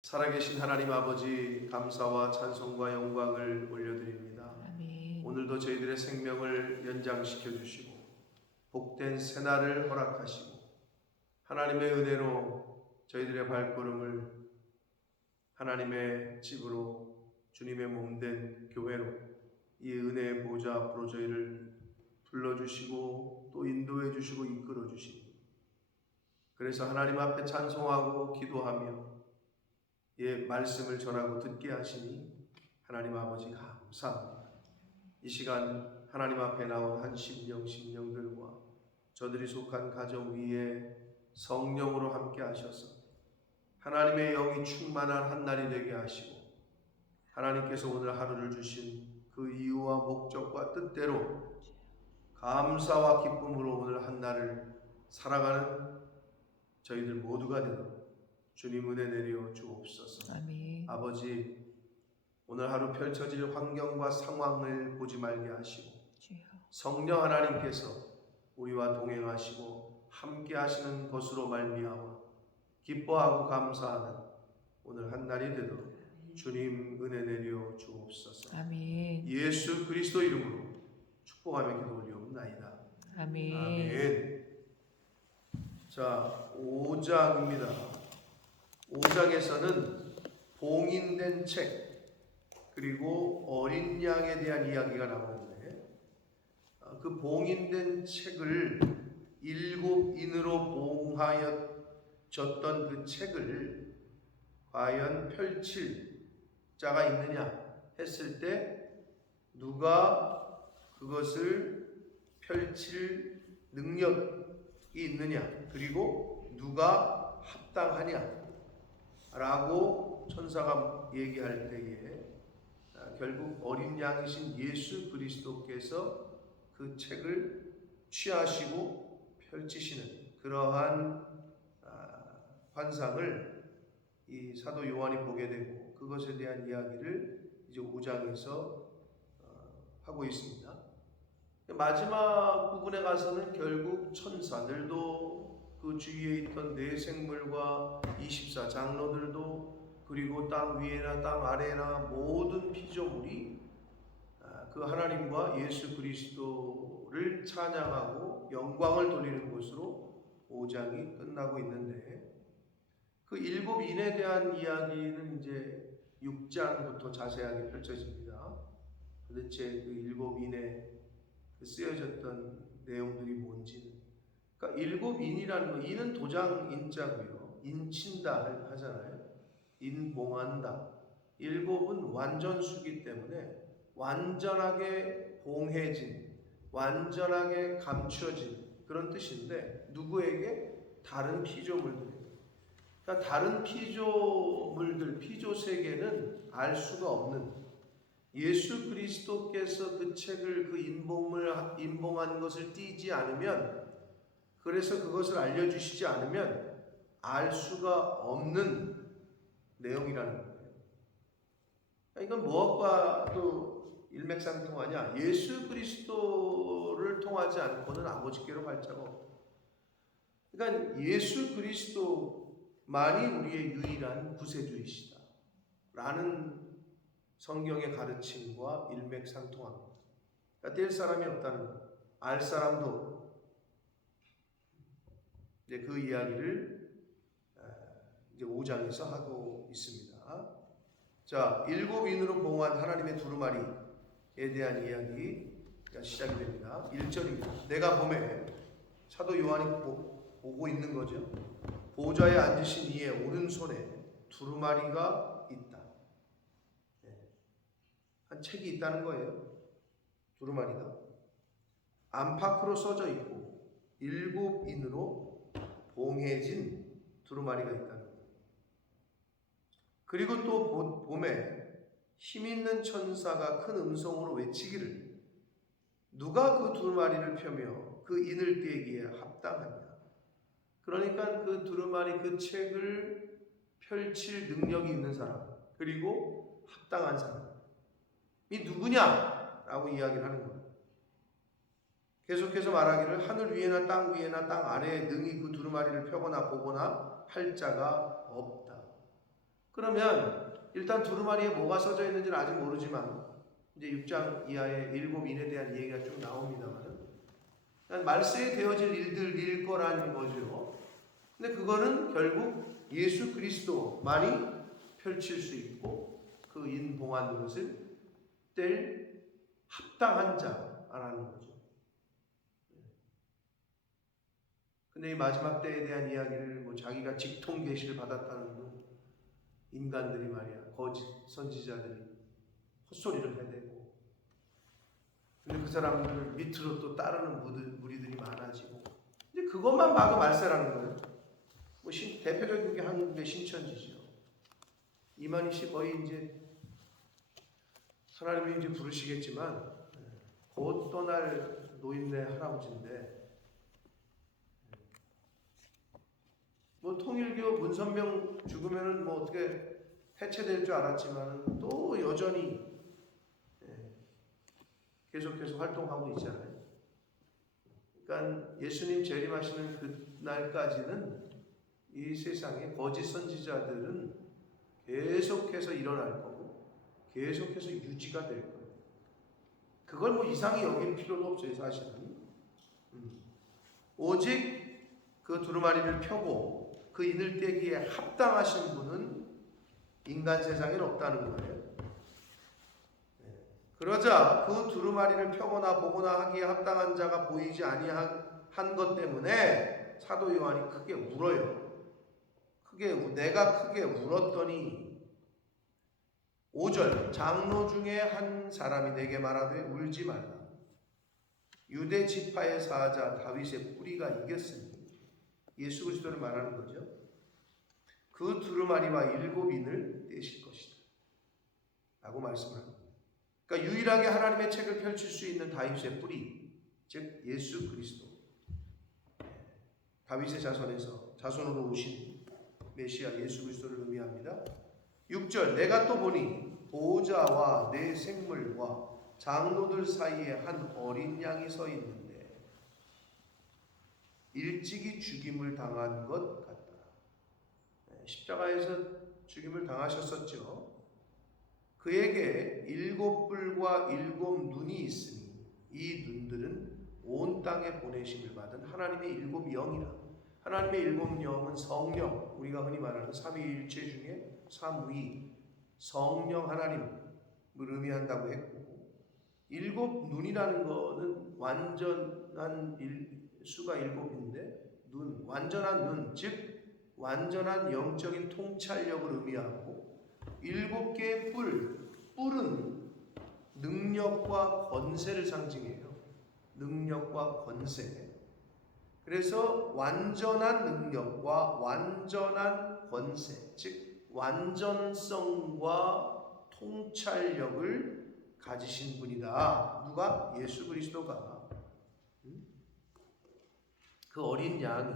살아계신 하나님 아버지, 감사와 찬송과 영광을 올려드립니다. 아멘. 오늘도 저희들의 생명을 연장시켜 주시고 복된 새날을 허락하시고 하나님의 은혜로 저희들의 발걸음을 하나님의 집으로, 주님의 몸된 교회로, 이 은혜의 보좌 앞으로 저희를 불러주시고 또 인도해 주시고 이끌어 주시고, 그래서 하나님 앞에 찬송하고 기도하며 말씀을 전하고 듣게 하시니 하나님 아버지 감사합니다. 이 시간 하나님 앞에 나온 한 심령들과 저들이 속한 가정 위에 성령으로 함께 하셔서 하나님의 영이 충만한 한 날이 되게 하시고, 하나님께서 오늘 하루를 주신 그 이유와 목적과 뜻대로 감사와 기쁨으로 오늘 한 날을 살아가는 저희들 모두가 되도록 주님 은혜 내려 주옵소서. 아멘. 아버지, 오늘 하루 펼쳐질 환경과 상황을 보지 말게 하시고 주여. 성령 하나님께서 우리와 동행하시고 함께 하시는 것으로 말미암아 기뻐하고 감사하는 오늘 한 날이 되도록 주님 은혜 내려 주옵소서. 아멘. 예수 그리스도 이름으로 축복하며 기도 올리옵나이다. 아멘. 아멘. 자, 5장입니다. 5장에서는 봉인된 책 그리고 어린 양에 대한 이야기가 나오는데, 그 봉인된 책을 7인으로 봉하였던 그 책을 과연 펼칠 자가 있느냐 했을 때 누가 그것을 펼칠 능력이 있느냐, 그리고 누가 합당하냐 라고 천사가 얘기할 때에 결국 어린 양이신 예수 그리스도께서 그 책을 취하시고 펼치시는 그러한 환상을 이 사도 요한이 보게 되고, 그것에 대한 이야기를 이제 5장에서 하고 있습니다. 마지막 부분에 가서는 결국 천사들도, 그 주위에 있던 네 생물과 24 장로들도, 그리고 땅 위에나 땅 아래나 모든 피조물이 그 하나님과 예수 그리스도를 찬양하고 영광을 돌리는 것으로 5장이 끝나고 있는데, 그 7인에 대한 이야기는 이제 6장부터 자세하게 펼쳐집니다. 도대체 그 7인에 쓰여졌던 내용들이 뭔지는, 그러니까 7인이라는 거, 인은 도장 인자고요, 인친다 하잖아요. 인봉한다. 7은 완전수기 때문에 완전하게 봉해진, 완전하게 감춰진 그런 뜻인데, 누구에게? 다른 피조물들에게. 그러니까 다른 피조물들, 피조세계는 알 수가 없는, 예수 그리스도께서 그 책을, 그 인봉한 것을 띄지 않으면, 그래서 그것을 알려주시지 않으면 알 수가 없는 내용이라는 거예요. 이건 무엇과도 일맥상통하냐? 예수 그리스도를 통하지 않고는 아버지께로 갈 자가 없다. 그러니까 예수 그리스도만이 우리의 유일한 구세주이시다 라는 성경의 가르침과 일맥상통합니다. 그러니까 뗄 사람이 없다는 것, 알 사람도. 이제 그 이야기를 이제 5장에서 하고 있습니다. 자, 7인으로 봉한 하나님의 두루마리에 대한 이야기가 시작이 됩니다. 1절입니다. 내가 보매, 사도 요한이 보고 있는 거죠. 보좌에 앉으신 이의 오른손에 두루마리가 있다. 한 책이 있다는 거예요. 두루마리가 안팎으로 써져 있고 7인으로 봉해진 두루마리가 있다는 거예요. 그리고 또 봄에 힘있는 천사가 큰 음성으로 외치기를, 누가 그 두루마리를 펴며 그 인을 떼기에 합당하냐. 그러니까 그 두루마리, 그 책을 펼칠 능력이 있는 사람, 그리고 합당한 사람이 누구냐라고 이야기를 하는 거예요. 계속해서 말하기를, 하늘 위에나 땅 위에나 땅 아래에 능히 그 두루마리를 펴거나 보거나 할 자가 없다. 그러면 일단 두루마리에 뭐가 써져 있는지는 아직 모르지만 이제 6장 이하의 7인에 대한 얘기가 쭉 나옵니다만 말세에 되어질 일들일 거라는 거죠. 근데 그거는 결국 예수 그리스도만이 펼칠 수 있고 그 인봉한 것을 뗄 합당한 자라는 거죠. 근데 이 마지막 때에 대한 이야기를 자기가 직통 계시를 받았다는 인간들이 말이야, 거짓 선지자들이 헛소리를 해대고, 근데 그 사람들 밑으로 또 따르는 무리들이 많아지고, 이제 그것만 봐도 말세라는 거예요. 대표적인 게 한국의 신천지죠. 이만희 씨 거의 이제 하나님이 이제 부르시겠지만 곧 떠날 노인네 할아버지인데, 통일교 문선명 죽으면은 어떻게 해체될 줄 알았지만 또 여전히 계속해서 활동하고 있잖아요. 그러니까 예수님 재림하시는 그날까지는 이 세상에 거짓 선지자들은 계속해서 일어날 거고 계속해서 유지가 될 거예요. 그걸 이상히 여길 필요도 없어요, 사실은. 오직 그 두루마리를 펴고 그 이늘대기에 합당하신 분은 인간 세상에는 없다는 거예요. 그러자 그 두루마리를 펴거나 보거나 하기에 합당한 자가 보이지 아니한 것 때문에 사도 요한이 크게 울어요. 내가 크게 울었더니 5절 장로 중에 한 사람이 내게 말하되 울지 말라. 유대 지파의 사자 다윗의 뿌리가 이겼으니 예수 그리스도를 말하는 거죠. 그 두루마리와 7인을 떼실 것이다 라고 말씀합니다. 그러니까 유일하게 하나님의 책을 펼칠 수 있는 다윗의 뿌리, 즉 예수 그리스도, 다윗의 자손으로 오신 메시아 예수 그리스도를 의미합니다. 6절 내가 또 보니 보좌와 내 생물과 장로들 사이에 한 어린 양이 서 있는데 일찍이 죽임을 당한 것 같더라. 십자가에서 죽임을 당하셨었죠. 그에게 7뿔과 7눈이 있으니 이 눈들은 온 땅에 보내심을 받은 하나님의 7영이라. 하나님의 7영은 성령, 우리가 흔히 말하는 삼위일체 중에 삼위, 성령 하나님을 의미한다고 했고, 7눈이라는 것은 완전한 수가 7인데 완전한 눈, 즉 완전한 영적인 통찰력을 의미하고 7개의 뿔은 능력과 권세를 상징해요. 능력과 권세. 그래서 완전한 능력과 완전한 권세, 즉 완전성과 통찰력을 가지신 분이다. 누가? 예수 그리스도가. 그 어린 양이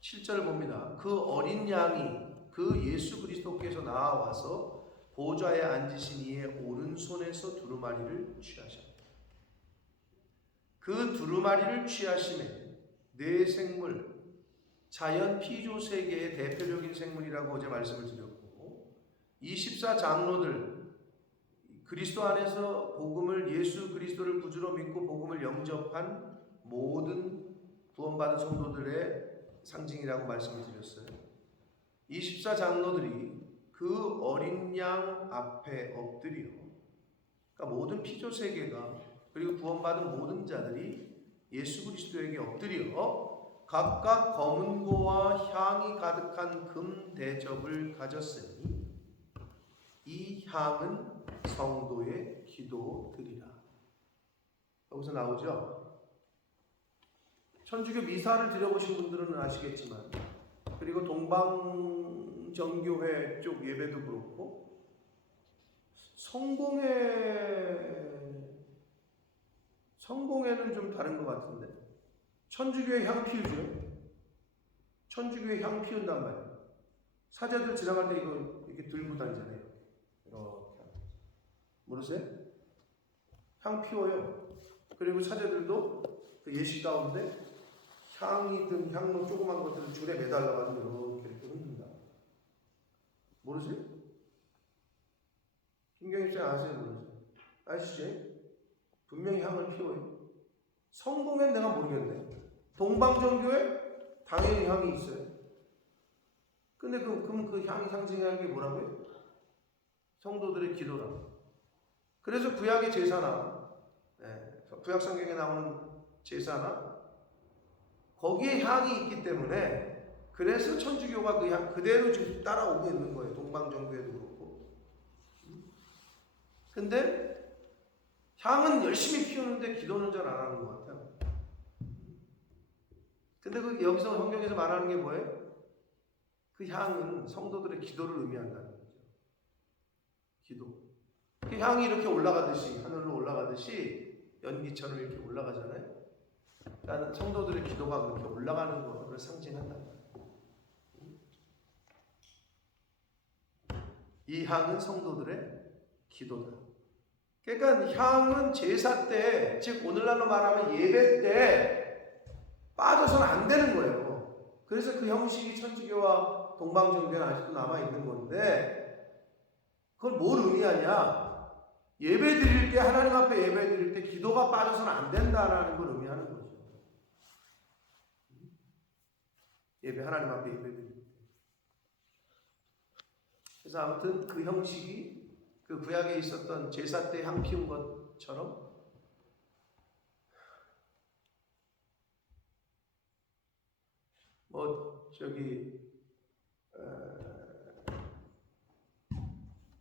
7절을 봅니다. 그 어린 양이 그 예수 그리스도께서 나와서 보좌에 앉으신 이의 오른손에서 두루마리를 취하셨다. 그 두루마리를 취하심에 네 생물, 자연 피조 세계의 대표적인 생물이라고 어제 말씀을 드렸고, 24장로들, 그리스도 안에서 예수 그리스도를 구주로 믿고 복음을 영접한 모든 구원받은 성도들의 상징이라고 말씀을 드렸어요. 24장로들이 그 어린 양 앞에 엎드려, 그러니까 모든 피조 세계가 그리고 구원받은 모든 자들이 예수 그리스도에게 엎드려 각각 검은고와 향이 가득한 금 대접을 가졌으니 이 향은 성도의 기도드리라. 여기서 나오죠. 천주교 미사를 드려보신 분들은 아시겠지만, 그리고 동방정교회 쪽 예배도 그렇고, 성공회는 좀 다른 것 같은데, 천주교의 향 피우죠. 천주교의 향 피운단 말이에요. 사제들 지나갈 때 이거 이렇게 들고 다니잖아요. 이렇게. 모르세요? 향 피워요. 그리고 사제들도 그 예식 가운데 향이든 향로 조그만 것들을 줄에 매달려가지고 이렇게 흔든다. 모르세요? 김경입장 아세요? 모르세요? 아시죠? 분명히 향을 피워요. 성공엔 내가 모르겠네. 동방정교회 당연히 향이 있어요. 근데 그럼 그 향이 상징하는 게 뭐라고요? 성도들의 기도라. 그래서 구약의 제사나 구약 성경에 나오는 제사나 거기에 향이 있기 때문에 그래서 천주교가 그 향 그대로 지금 따라오고 있는 거예요. 동방정교회도 그렇고. 근데 향은 열심히 피우는데 기도는 잘 안 하는 것 같아요. 근데 여기서 성경에서 말하는 게 뭐예요? 그 향은 성도들의 기도를 의미한다는 거죠. 기도. 그 향이 이렇게 올라가듯이, 하늘로 올라가듯이 연기처럼 이렇게 올라가잖아요. 그러니까 성도들의 기도가 그렇게 올라가는 것을 상징한다. 이 향은 성도들의 기도다. 그러니까 향은 제사 때, 즉 오늘날로 말하면 예배 때 빠져서는 안 되는 거예요. 그래서 그 형식이 천주교와 동방정교는 아직도 남아있는 건데 그걸 뭘 의미하냐? 예배 드릴 때, 하나님 앞에 예배 드릴 때 기도가 빠져서는 안 된다라는 걸 의미하는 거죠. 예배, 하나님 앞에 예배 드릴 때. 그래서 아무튼 그 형식이 그 구약에 있었던 제사 때 향 피운 것처럼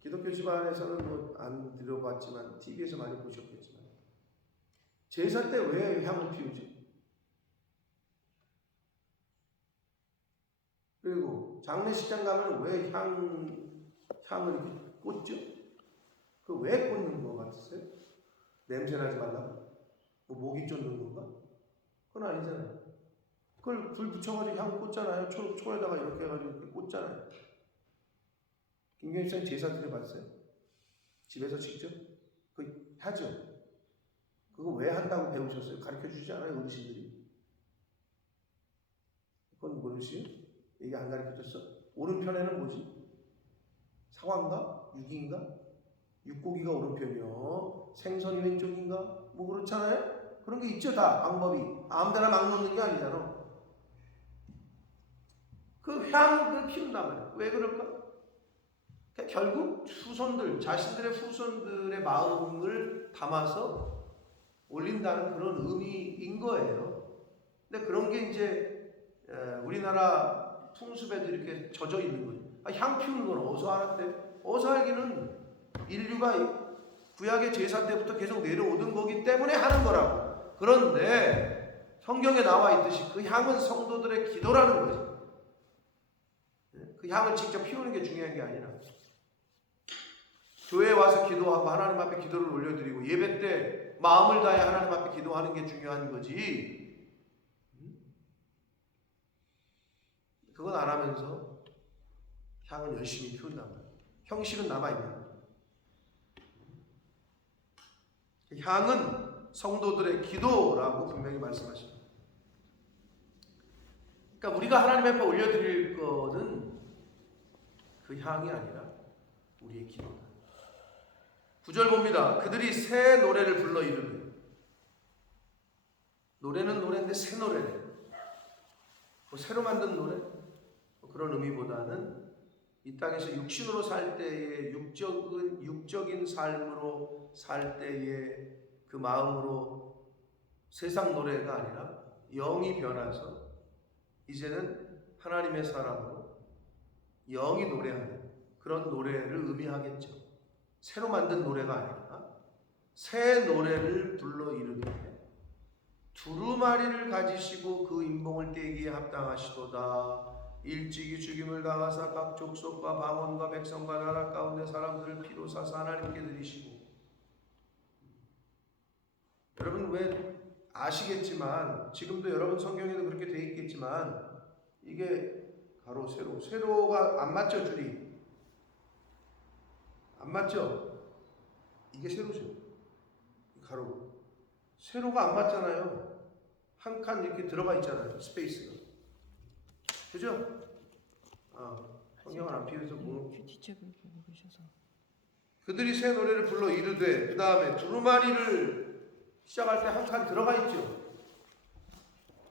기독교 집안에서는 안 들어봤지만 TV에서 많이 보셨겠지만 제사 때 왜 향을 피우죠? 그리고 장례식장 가면 왜 향을 이렇게 꽂죠? 그 왜 꽂는 거 같으세요? 냄새 나지 말라고? 뭐 모기 쫓는 건가? 그건 아니잖아요. 그걸 불 붙여가지고 향 꽂잖아요. 초에다가 이렇게 해가지고 이렇게 꽂잖아요. 김경입장 제사 드려봤어요? 집에서 직접? 그 하죠. 그거 왜 한다고 배우셨어요? 가르쳐 주지 않아요, 어르신들이? 그건 모르시요? 얘기 안 가르쳐 줬어? 오른편에는 뭐지? 상황가? 육인가? 육고기가 오른편이요. 생선이 왼쪽인가? 뭐 그렇잖아요? 그런 게 있죠, 다 방법이. 아무데나 막 놓는 게 아니잖아. 그 향을 피운단 말이에요. 왜 그럴까? 그러니까 결국 자신들의 후손들의 마음을 담아서 올린다는 그런 의미인 거예요. 근데 그런 게 이제 우리나라 풍습에도 이렇게 젖어 있는 거죠. 향 피우는 건 어디서 알았대? 어디서 알기는 인류가 구약의 제사 때부터 계속 내려오던 거기 때문에 하는 거라고. 그런데 성경에 나와 있듯이 그 향은 성도들의 기도라는 거지. 그 향을 직접 피우는 게 중요한 게 아니라 교회에 와서 기도하고 하나님 앞에 기도를 올려드리고 예배 때 마음을 다해 하나님 앞에 기도하는 게 중요한 거지. 그건 안 하면서 향을 열심히 피운단 말이에요. 형식은 남아있는 거예요. 향은 성도들의 기도라고 분명히 말씀하십니다. 그러니까 우리가 하나님 앞에 올려드릴 거는 그 향이 아니라 우리의 기도다. 9절 봅니다. 그들이 새 노래를 불러 이르되, 노래는 노래인데 새 노래네. 새로 만든 노래? 그런 의미보다는 이 땅에서 육신으로 살 때의 육적인 삶으로 살 때의 그 마음으로 세상 노래가 아니라 영이 변해서 이제는 하나님의 사람으로 영이 노래하는 그런 노래를 의미하겠죠. 새로 만든 노래가 아니라 새 노래를 불러 이르되 두루마리를 가지시고 그 인봉을 떼기에 합당하시도다. 일찍이 죽임을 당하사 각 족속과 방언과 백성과 나라 가운데 사람들을 피로 사사 하나님께 드리시고. 여러분 왜 아시겠지만 지금도 여러분 성경에도 그렇게 돼 있겠지만 이게 가로 세로가 안 맞죠? 줄이 안 맞죠? 이게 세로죠. 가로 세로가 안 맞잖아요. 한 칸 이렇게 들어가 있잖아요. 스페이스가. 그죠? 성경을 안 피해서 뭐. 큐티책을 보고 계셔서. 그들이 새 노래를 불러 이르되, 그 다음에 두루마리를 시작할 때 한 칸 들어가 있죠.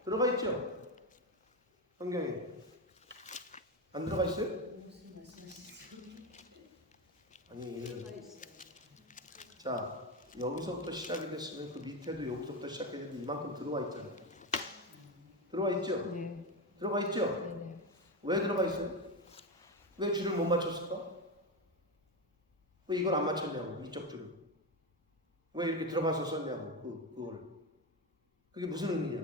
들어가 있죠. 성경에 안 들어가 있어요? 아니, 자 여기서부터 시작이 됐으면 그 밑에도 여기서부터 시작했는데 이만큼 들어와 있잖아요. 들어와 있죠? 네. 들어가 있죠? 네네. 왜 들어가 있어요? 왜 줄을 못 맞췄을까? 왜 이걸 안 맞췄냐고, 이쪽 줄을. 왜 이렇게 들어가서 썼냐고, 그걸. 그게 무슨 의미냐?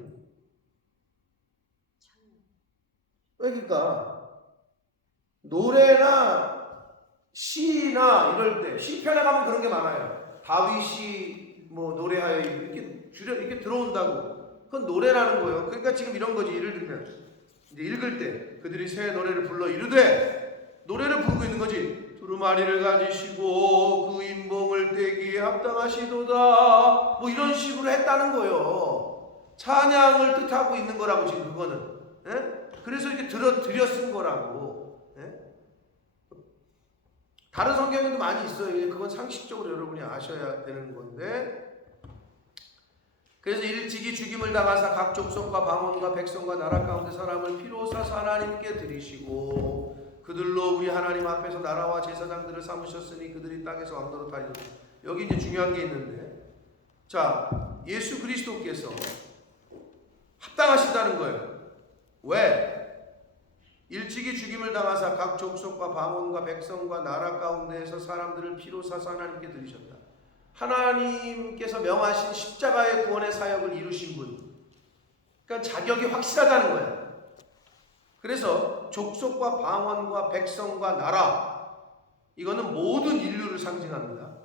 왜 그러니까 노래나 시나 이럴 때 시편에 가면 그런 게 많아요. 다윗이 뭐 노래하여 이렇게 줄여 이렇게 들어온다고. 그건 노래라는 거예요. 그러니까 지금 이런 거지. 예를 들면 이제 읽을 때 그들이 새 노래를 불러 이르되, 노래를 부르고 있는 거지. 두루마리를 가지시고 그 인봉을 떼기에 합당하시도다, 뭐 이런 식으로 했다는 거예요. 찬양을 뜻하고 있는 거라고 지금 그거는. 예? 그래서 이렇게 들여 쓴 거라고. 예? 다른 성경에도 많이 있어요. 그건 상식적으로 여러분이 아셔야 되는 건데. 그래서 일찍이 죽임을 당하사 각 족속과 방언과 백성과 나라 가운데 사람을 피로 사서 하나님께 드리시고 그들로 우리 하나님 앞에서 나라와 제사장들을 삼으셨으니 그들이 땅에서 왕노릇하리라. 여기 이제 중요한 게 있는데, 자 예수 그리스도께서 합당하시다는 거예요. 왜? 일찍이 죽임을 당하사 각 족속과 방언과 백성과 나라 가운데에서 사람들을 피로 사서 하나님께 드리셨다. 하나님께서 명하신 십자가의 구원의 사역을 이루신 분. 그러니까 자격이 확실하다는 거예요. 그래서 족속과 방언과 백성과 나라, 이거는 모든 인류를 상징합니다.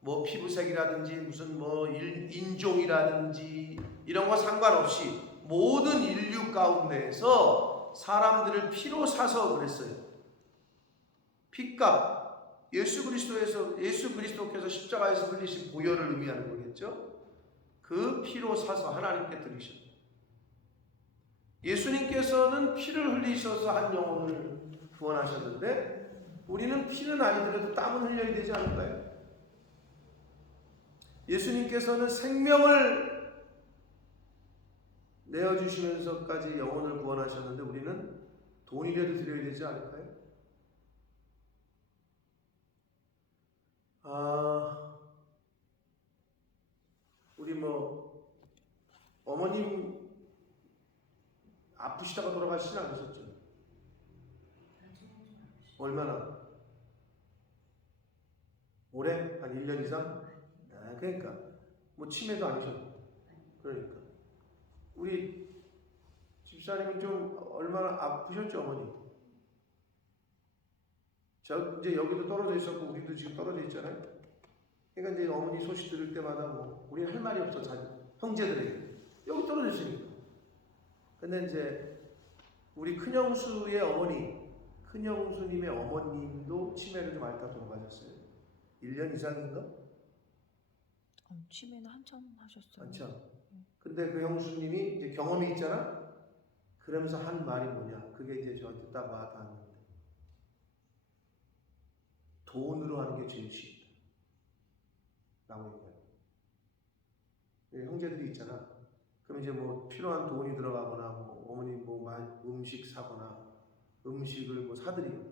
뭐 피부색이라든지 무슨 뭐 인종이라든지 이런 거 상관없이 모든 인류 가운데에서 사람들을 피로 사서 그랬어요. 피값. 예수 그리스도께서 십자가에서 흘리신 보혈을 의미하는 거겠죠. 그 피로 사서 하나님께 드리셨다. 예수님께서는 피를 흘리셔서 한 영혼을 구원하셨는데, 우리는 피는 아니더라도 땀은 흘려야 되지 않을까요? 예수님께서는 생명을 내어주시면서까지 영혼을 구원하셨는데, 우리는 돈이라도 드려야 되지 않을까요? 우리 뭐 어머님 아프시다가 돌아가시진 않으셨죠? 얼마나? 오래? 한 1년 이상? 그러니까 뭐 치매도 아니셨고. 그러니까 우리 집사님은 좀 얼마나 아프셨죠, 어머니? 저 이제 여기도 떨어져 있었고 우리도 지금 떨어져 있잖아요. 그러니까 이제 어머니 소식 들을 때마다 뭐 우리 할 말이 없어, 형제들에게. 여기 떨어져 있으니까. 근데 이제 우리 큰형수의 어머니, 큰형수님의 어머님도 치매를 좀 앓다 돌아가셨어요. 1년 이상인가? 치매는 한참 하셨어요. 한참. 근데 그 형수님이 이제 경험이 있잖아. 그러면서 한 말이 뭐냐? 그게 이제 저한테 딱 와닿았는데, 돈으로 하는 게 제일 쉽다 라고 얘기해요. 형제들이 있잖아. 그럼 이제 뭐 필요한 돈이 들어가거나 뭐 어머니 뭐 음식 사거나 음식을 뭐 사드리거나,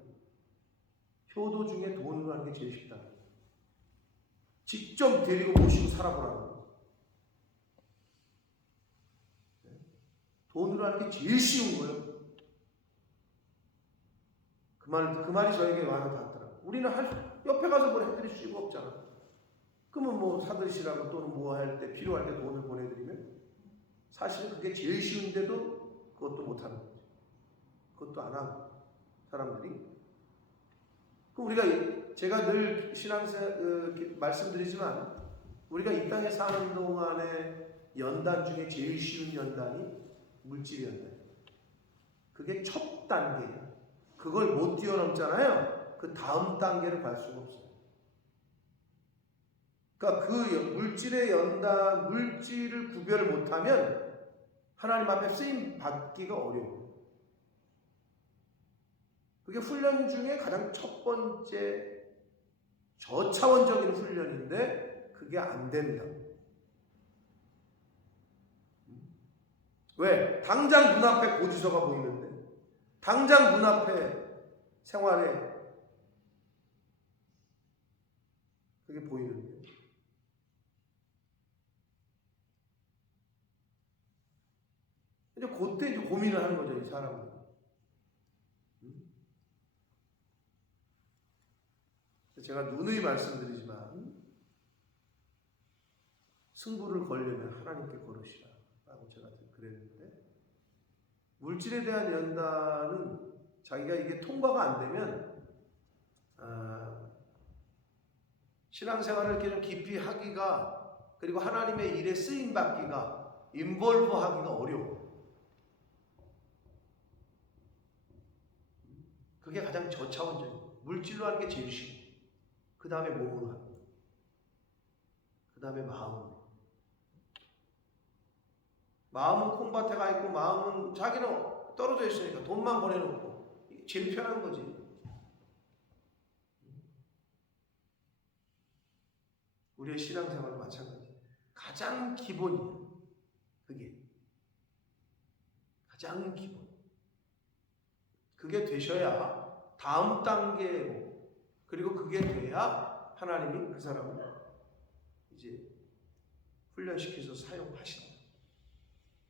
효도 중에 돈으로 하는 게 제일 쉽다. 직접 데리고 모시고 살아보라는 거. 돈으로 하는 게 제일 쉬운 거예요. 그 말이 저에게 와닿더라고요. 우리는 옆에 가서 뭘 해드릴 수가 없잖아. 그러면 뭐 사드시라고 또는 뭐 할 때 필요할 때 돈을 보내드리면, 사실은 그게 제일 쉬운데도 그것도 못하는 거죠. 그것도 안 하고 사람들이. 그럼 우리가, 제가 늘 신앙생활 말씀드리지만, 우리가 이 땅에 사는 동안에 연단 중에 제일 쉬운 연단이 물질 연단이에요. 그게 첫 단계예요. 그걸 못 뛰어넘잖아요. 그 다음 단계를 갈 수가 없어요. 그러니까 그 물질의 연단, 물질을 구별 못하면 하나님 앞에 쓰임 받기가 어려워요. 그게 훈련 중에 가장 첫 번째 저차원적인 훈련인데 그게 안 된다. 왜? 당장 눈앞에 고지서가 보이는데, 당장 눈앞에 생활에 그게 보이는데, 이제 그때 이제 고민을 하는 거죠, 이 사람은. 제가 누누이 말씀드리지만 승부를 걸려면 하나님께 걸으시라 라고 제가 그랬는데, 물질에 대한 연단은 자기가 이게 통과가 안 되면 신앙생활을 이렇게 좀 깊이 하기가, 그리고 하나님의 일에 쓰임 받기가, 인볼브 하기가 어려워. 그게 가장 저차원적인, 물질로 하는 게 제일 쉬워. 그 다음에 몸으로 하는 거예요. 그 다음에 마음으로. 마음은 콩밭에 가 있고, 마음은 자기는 떨어져 있으니까 돈만 보내놓고, 이게 제일 편한 거지. 우리의 신앙생활도 마찬가지. 가장 기본이에요. 그게 가장 기본. 그게 되셔야 다음 단계고, 그리고 그게 돼야 하나님이 그 사람을 이제 훈련시켜서 사용하신다.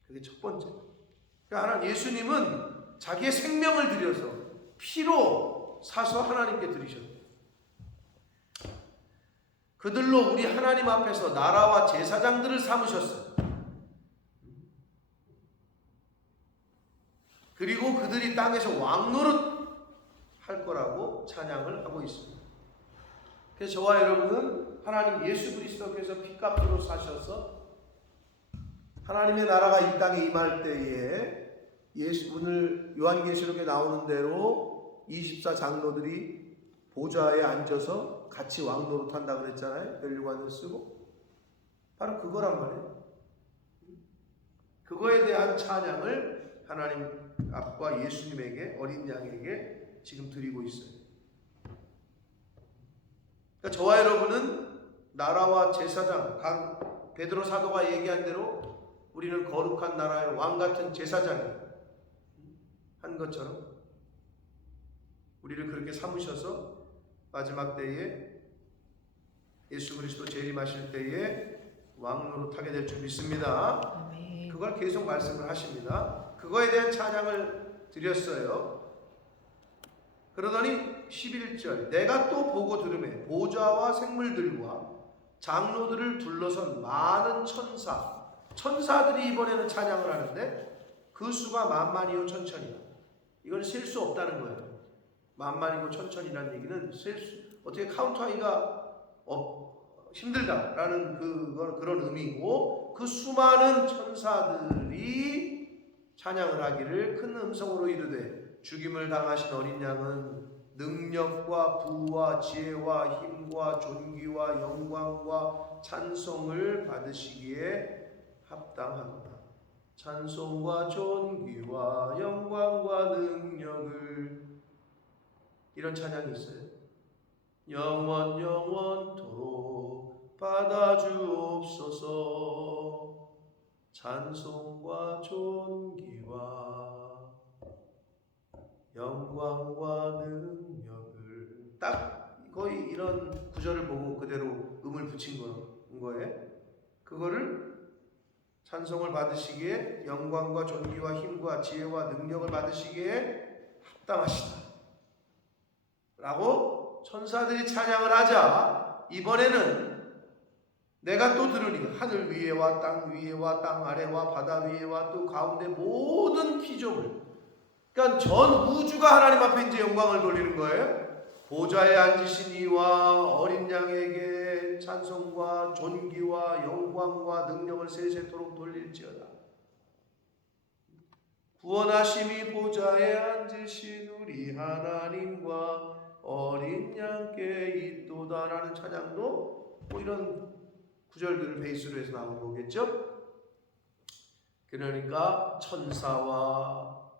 그게 첫 번째. 그러니까 하나님, 예수님은 자기의 생명을 들여서 피로 사서 하나님께 드리셨다. 그들로 우리 하나님 앞에서 나라와 제사장들을 삼으셨어요. 그리고 그들이 땅에서 왕노릇 할 거라고 찬양을 하고 있습니다. 그래서 저와 여러분은 하나님 예수 그리스도께서 피값으로 사셔서 하나님의 나라가 이 땅에 임할 때에, 오늘 요한계시록에 나오는 대로 24 장로들이 보좌에 앉아서 같이 왕노릇한다 그랬잖아요. 멸류관을 쓰고. 바로 그거란 말이에요. 그거에 대한 찬양을 하나님 앞과 예수님에게, 어린 양에게 지금 드리고 있어요. 그러니까 저와 여러분은 나라와 제사장, 베드로 사도가 얘기한 대로 우리는 거룩한 나라의 왕 같은 제사장이 한 것처럼 우리를 그렇게 삼으셔서 마지막 때에 예수 그리스도 재림하실 때에 왕노릇하게 될 줄 믿습니다. 아멘. 그걸 계속 말씀을 하십니다. 그거에 대한 찬양을 드렸어요. 그러더니 11절, 내가 또 보고 들으매 보좌와 생물들과 장로들을 둘러선 많은 천사들이 이번에는 찬양을 하는데, 그 수가 만만이요 천천이다. 이건 셀 수 없다는 거예요. 만만이고 천천이라는 얘기는 어떻게 카운트하기가 힘들다라는 그런 의미고, 그 수많은 천사들이 찬양을 하기를 큰 음성으로 이르되, 죽임을 당하신 어린 양은 능력과 부와 지혜와 힘과 존귀와 영광과 찬송을 받으시기에 합당하도다. 찬송과 존귀와 영광과 능력을, 이런 찬양이 있어요. 영원토록 받아주옵소서. 찬송과 존귀와 영광과 능력을, 딱 거의 이런 구절을 보고 그대로 음을 붙인 거예요. 그거를 찬송을 받으시기에, 영광과 존귀와 힘과 지혜와 능력을 받으시기에 합당하시다 라고 천사들이 찬양을 하자, 이번에는 내가 또 들으니 하늘 위에와 땅 위에와 땅 아래와 바다 위에와 또 가운데 모든 피조물, 그러니까 전 우주가 하나님 앞에 이제 영광을 돌리는 거예요. 보좌에 앉으신 이와 어린 양에게 찬송과 존귀와 영광과 능력을 세세토록 돌릴지어다. 구원하심이 보좌에 앉으신 우리 하나님과 어린 양께 있도다라는 찬양도 뭐 이런 구절들을 베이스로 해서 나온 거겠죠. 그러니까 천사와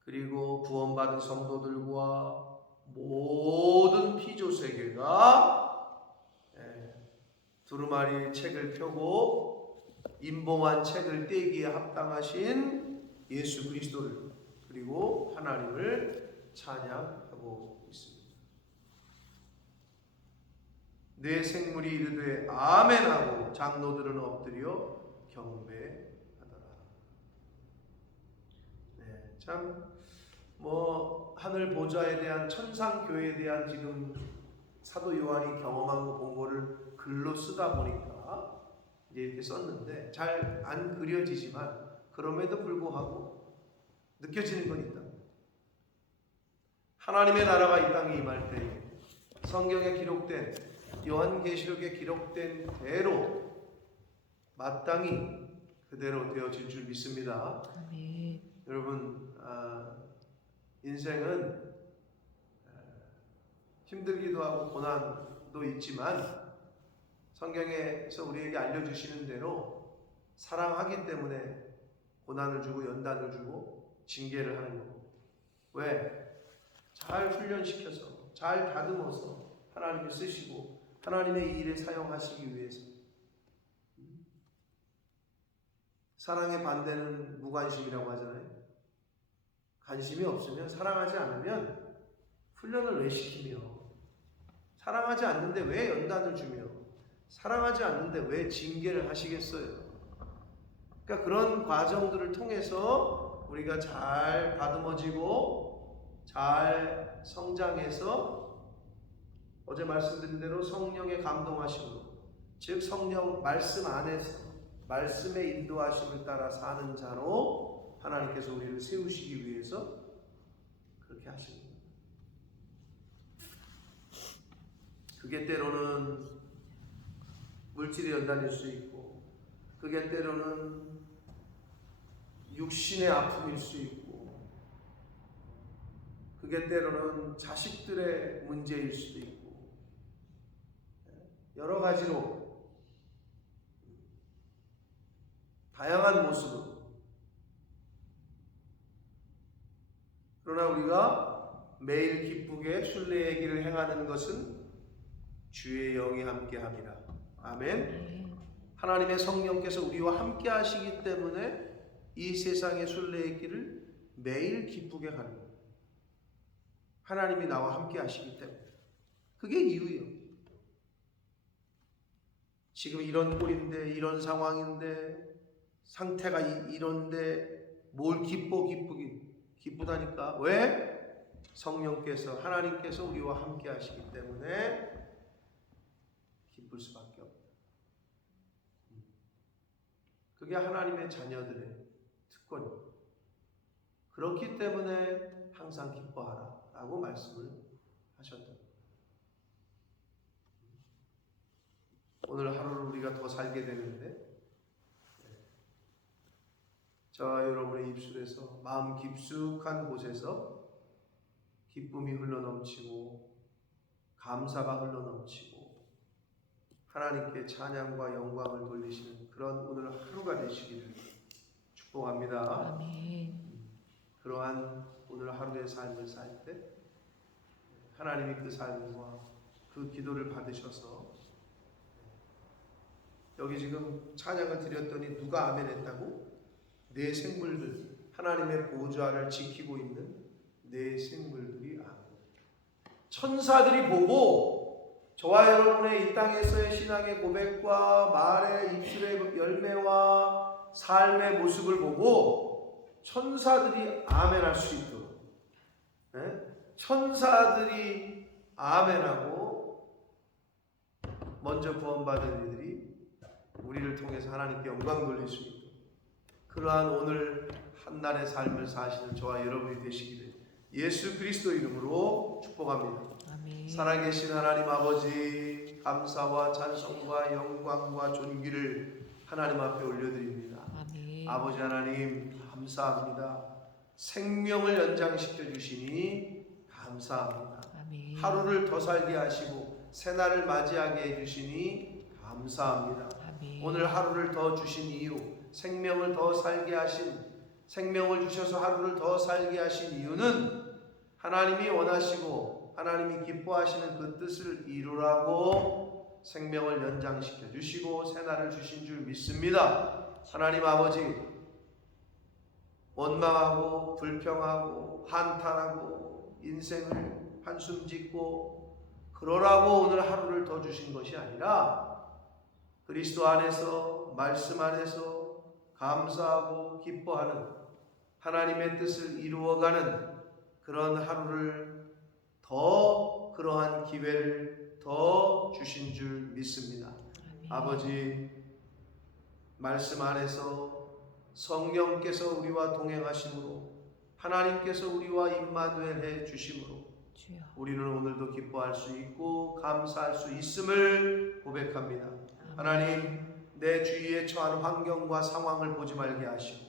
그리고 구원받은 성도들과 모든 피조 세계가 두루마리 책을 펴고 임봉한 책을 떼기에 합당하신 예수 그리스도를 그리고 하나님을 찬양하고 있습니다. 내 생물이 이르되 아멘하고 장로들은 엎드려 경배하더라. 네, 참 하늘 보좌에 대한 천상 교회에 대한 지금 사도 요한이 경험한 거 본 거를 글로 쓰다 보니까 이제 이렇게 썼는데 잘 안 그려지지만 그럼에도 불구하고 느껴지는 건 있다. 하나님의 나라가 이 땅에 임할 때 성경에 기록된 요한계시록에 기록된 대로 마땅히 그대로 되어질 줄 믿습니다. 아멘. 여러분 인생은 힘들기도 하고 고난도 있지만 성경에서 우리에게 알려주시는 대로 사랑하기 때문에 고난을 주고 연단을 주고 징계를 하는 거고 왜? 잘 훈련시켜서 잘 다듬어서 하나님이 쓰시고 하나님의 이 일에 사용하시기 위해서. 사랑의 반대는 무관심이라고 하잖아요. 관심이 없으면 사랑하지 않으면 훈련을 왜 시키며 사랑하지 않는데 왜 연단을 주며 사랑하지 않는데 왜 징계를 하시겠어요? 그러니까 그런 과정들을 통해서 우리가 잘 다듬어지고 잘 성장해서 어제 말씀드린 대로 성령의 감동하심으로 즉 성령 말씀 안에서 말씀의 인도하심을 따라 사는 자로 하나님께서 우리를 세우시기 위해서 그렇게 하십니다. 그게 때로는 물질의 연단일 수 있고 그게 때로는 육신의 아픔일 수 있고 그게 때로는 자식들의 문제일 수도 있고 여러 가지로 다양한 모습으로 그러나 우리가 매일 기쁘게 순례의 길을 행하는 것은 주의 영이 함께함이라. 아멘. 하나님의 성령께서 우리와 함께 하시기 때문에 이 세상의 순례의 길을 매일 기쁘게 가는 거예요. 하나님이 나와 함께 하시기 때문에. 그게 이유예요. 지금 이런 꼴인데 이런 상황인데 상태가 이런데 뭘 기쁘다니까. 왜? 성령께서 하나님께서 우리와 함께 하시기 때문에 기쁠 수밖에 없다. 그게 하나님의 자녀들의 특권입니다. 그렇기 때문에 항상 기뻐하라 라고 말씀을 하셨다. 오늘 하루를 우리가 더 살게 되는데 저와 여러분의 입술에서 마음 깊숙한 곳에서 기쁨이 흘러넘치고 감사가 흘러넘치고 하나님께 찬양과 영광을 돌리시는 그런 오늘 하루가 되시기를 축복합니다. 아멘. 그러한 오늘 하루의 삶을 살 때 하나님이 그 삶과 그 기도를 받으셔서 여기 지금 찬양을 드렸더니 누가 아멘 했다고? 내 생물들, 하나님의 보좌를 지키고 있는 내 생물들이 아멘. 천사들이 보고 저와 여러분의 이 땅에서의 신앙의 고백과 말의 입술의 열매와 삶의 모습을 보고 천사들이 아멘할 수 있도록 천사들이 아멘하고 먼저 구원받은 이들이 우리를 통해서 하나님께 영광 돌릴 수 있도록 그러한 오늘 한날의 삶을 사시는 저와 여러분이 되시기를 예수 그리스도 이름으로 축복합니다. 아멘. 살아계신 하나님 아버지 감사와 찬송과 영광과 존귀를 하나님 앞에 올려드립니다. 아멘. 아버지 하나님 감사합니다. 생명을 연장시켜 주시니 감사합니다. 아멘. 하루를 더 살게 하시고 새날을 맞이하게 해주시니 감사합니다. 아멘. 오늘 하루를 더 주신 이유 생명을 더 살게 하신, 생명을 주셔서 하루를 더 살게 하신 이유는 하나님이 원하시고 하나님이 기뻐하시는 그 뜻을 이루라고 생명을 연장시켜 주시고 새날을 주신 줄 믿습니다. 하나님 아버지, 원망하고 불평하고 한탄하고 인생을 한숨 짓고 그러라고 오늘 하루를 더 주신 것이 아니라 그리스도 안에서, 말씀 안에서 감사하고 기뻐하는 하나님의 뜻을 이루어가는 그런 하루를 더, 그러한 기회를 더 주신 줄 믿습니다. 아버지, 말씀 안에서 성령께서 우리와 동행하심으로, 하나님께서 우리와 임마누엘 해 주심으로 주여. 우리는 오늘도 기뻐할 수 있고 감사할 수 있음을 고백합니다. 하나님, 내 주위에 처한 환경과 상황을 보지 말게 하시고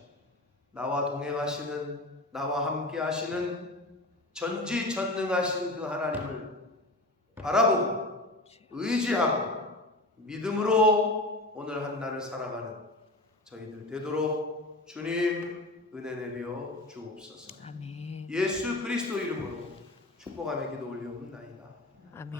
나와 동행하시는, 나와 함께 하시는 전지전능하신 그 하나님을 바라보고 의지하고 믿음으로 오늘 한 날을 살아가는 저희들 되도록 주님 은혜 내려 주옵소서. 아멘. 예수 그리스도 이름으로 축복하며 기도 올리옵나이다. 아멘.